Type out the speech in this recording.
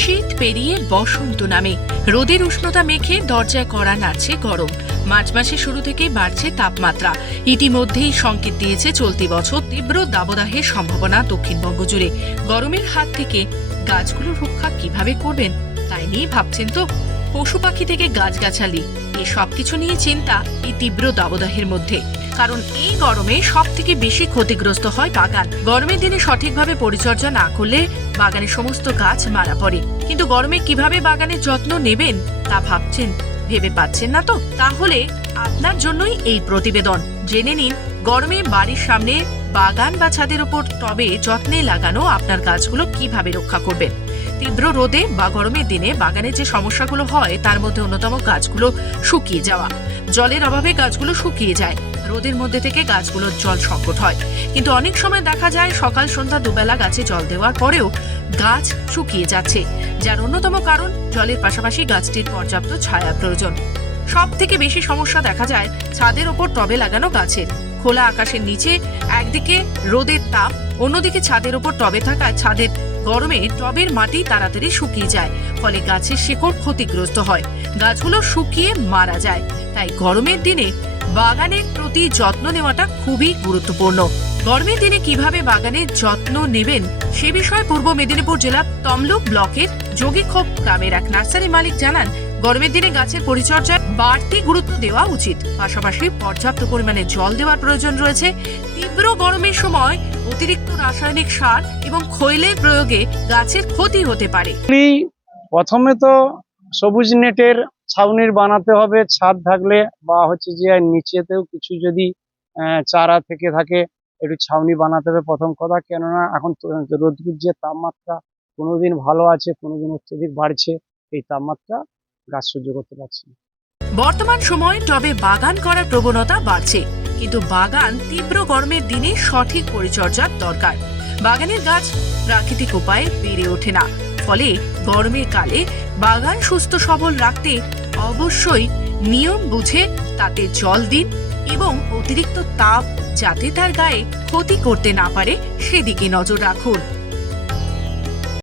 শীত পেরিয়ে বসন্ত নামে রোদের উষ্ণতা মেখে দরজায় কড়া নাড়ছে গরম। মার্চ মাসের শুরু থেকেই বাড়ছে তাপমাত্রা। ইতিমধ্যেই সংকেত দিয়েছে চলতি বছর তীব্র দাবদাহের সম্ভাবনা দক্ষিণবঙ্গ জুড়ে। গরমের হাত থেকে গাছগুলো রক্ষা কিভাবে করবেন তাই নিয়ে ভাবছেন তো? পশু পাখি থেকে গাছগাছালি এই সবকিছু নিয়ে চিন্তা এই তীব্র দাবদাহের মধ্যে। কারণ এই গরমে সব থেকে বেশি ক্ষতিগ্রস্ত হয় বাগান। গরমের দিনে সঠিকভাবে পরিচর্যা না করলে বাগানের সমস্ত গাছ মারা পড়ে। কিন্তু গরমে কিভাবে বাগানের যত্ন নেবেন তা ভাবছেন, ভেবে পাচ্ছেন না তো? তাহলে আপনার জন্যই এই প্রতিবেদন। জেনে নিন গরমে বাড়ির সামনে বাগান বা ছাদের উপর টবে যত্নে লাগানো আপনার গাছগুলো কিভাবে রক্ষা করবেন। তীব্র রোদে বা গরমের দিনে বাগানের যে সমস্যাগুলো হয় তার মধ্যে অন্যতম গাছগুলো শুকিয়ে যাওয়া। জলের অভাবে গাছগুলো শুকিয়ে যায়। রোদের মধ্যে থেকে গাছগুলোর জল সংকট হয়। কিন্তু অনেক সময় দেখা যায় সকাল সন্ধ্যা দুবেলা গাছে জল দেওয়ার পরেও গাছ শুকিয়ে যাচ্ছে, যার অন্যতম কারণ জলের পাশাপাশি গাছটির পর্যাপ্ত ছায়া প্রয়োজন। সব থেকে বেশি সমস্যা দেখা যায় ছাদের ওপর টবে লাগানো গাছের। খোলা আকাশের নিচে একদিকে রোদের তাপ, অন্যদিকে ছাদের ওপর টবে থাকায় ছাদের গরমে টবের মাটি তাড়াতাড়ি শুকিয়ে যায়, ফলে গাছের শিকড় ক্ষতিগ্রস্ত হয়, গাছগুলো শুকিয়ে মারা যায়। তাই গরমের দিনে বাগানের প্রতি যত্ন নেওয়াটা খুবই গুরুত্বপূর্ণ। গরমের দিনে কিভাবে বাগানের যত্ন নেবেন সে বিষয়ে পূর্ব মেদিনীপুর জেলার তমলুক ব্লকের যোগীখোপ গ্রামের এক নার্সারি মালিক জানান, গরমের দিনে গাছের পরিচর্যায় বাড়তি গুরুত্ব দেওয়া উচিত। পাশাপাশি পর্যাপ্ত পরিমাণে জল দেওয়ার প্রয়োজন রয়েছে। তীব্র গরমের সময় অতিরিক্ত রাসায়নিক সার এবং খৈলের প্রয়োগে গাছের ক্ষতি হতে পারে। প্রথমে তো সবুজ নেটের ছাউনির বানাতে হবে, ছাদ থাকলে বা হচ্ছে যে নিচেতেও কিছু যদি চারা থেকে থাকে একটু ছাউনি বানাতে হবে প্রথম কথা। কেননা এখন রোদ্দুর যে তাপমাত্রা কোনোদিন ভালো আছে, কোনোদিন অত্যধিক বাড়ছে, এই তাপমাত্রা গাছ সহ্য করতে পারছে না। বর্তমান সময়ে টবে বাগান করার প্রবণতা বাড়ছে, কিন্তু বাগান তীব্র গরমের দিনে সঠিক পরিচর্যার দরকার। বাগানের গাছ প্রাকৃতিক উপায়ে বেড়ে ওঠে না, ফলে গরমের কালে বাগান সুস্থ সবল রাখতে অবশ্যই নিয়ম বুঝে তাতে জল দিন এবং অতিরিক্ত তাপ যাতে তার গায়ে ক্ষতি করতে না পারে সেদিকে নজর রাখুন।